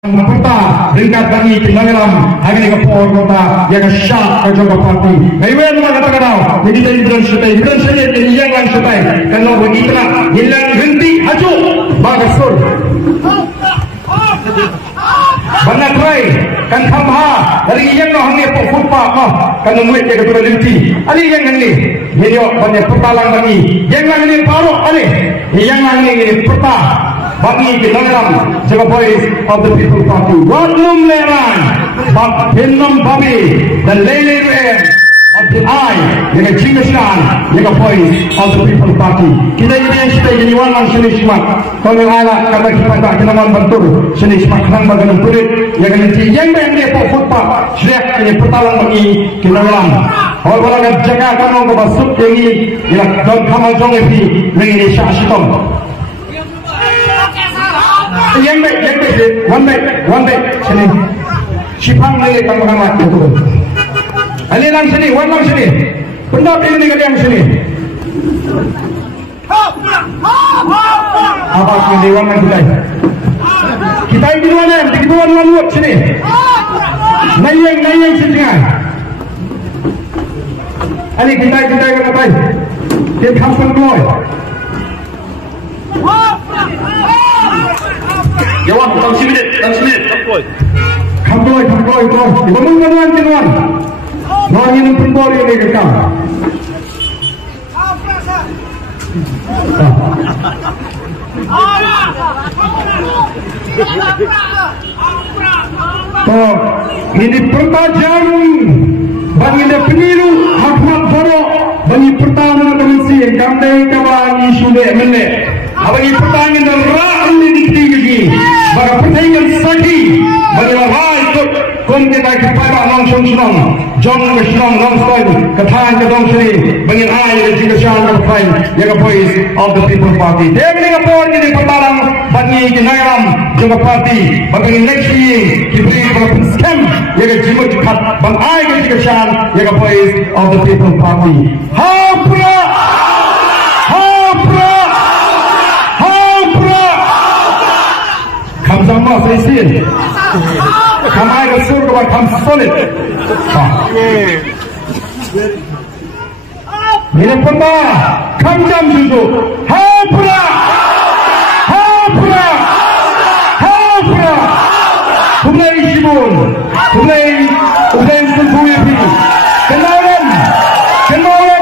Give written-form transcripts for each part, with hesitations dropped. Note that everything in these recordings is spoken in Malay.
Puta ringkat bagi Kinangalam hari ini kapor kota yang syak ke Jawa Parti. Ngayon mga kata-kata, hindi tayo bilang syutay, ini yang lang syutay. Kalau begitu lah, hilang henti haju bagasur. Banyak try kan thamha dari yang no hangi po futpa ma kan muit ke ketua linti. Ali yang ini, video banyak pertalang bagi. Yang ini paro ali, yang ini perta. Bagi Kinangalam Jawa Voice of the People Party. Wadlum leran, bab hinnam babi, dan lele ru'en of the eye, yang Jingashan, yang Voice of the People Party. Kita ini yang kita jadi walang senismat. Kalau ala kata kita kita naman bantur senismat nang baganang kulit, yang ini po futpa, syak ini pertalang bagi Kinangalam. Kalau orang jaga kanong kebasuk yang ini, yang kamal jong ini, yang ini syasitom. Yang baik, one baik, sini. Sipang lele kamu kamat itu. Ali lang sini, one lang sini. Benda ini yang sini. Apa sini dewan yang kita? Kita ini mana? Kita luar sini. Nayang sini. Ali kita apa? Dia kampung boy. Jawab, dalam 10 minit, Kampoi, bangun kinuan. Nangin pembori ini kekam. Oh, ini pertajam bagi pemilu Ahmad Baro bagi pertahanan komisi kandai kawan sudah mene. Bagi pertanyaan dan rakyat ini tinggi, bagi pertanyaan sakit, bagi rakyat kom kita kepada langsung senang, jangan senang langsung katakan ke dalam sini, bagi rakyat juga sangat berfai, yang Voice of the People Party. Dia ini kapor ini pertarung bagi Kinangalam juga parti, bagi next year diberi berapa scam, yang juga dekat, bagi rakyat juga sangat, yang Voice of the People Party. Hapra. Sama seisin, kamai kesur kepada kam solid. Ini pemba, kam jam susu, hapra, kumai sibun, kumai sentuh ini, kenalan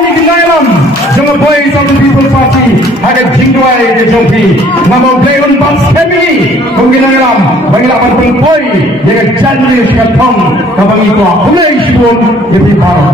ini Kinangalam, Jawa Voice of the People Party, agak jingguai ke jompi, nama Blayon Bams Kemi. Kinangalam, bagi lapan pengpoi, dengan janji sekat tong, kabang ikut, kumai sibun, lebih parah.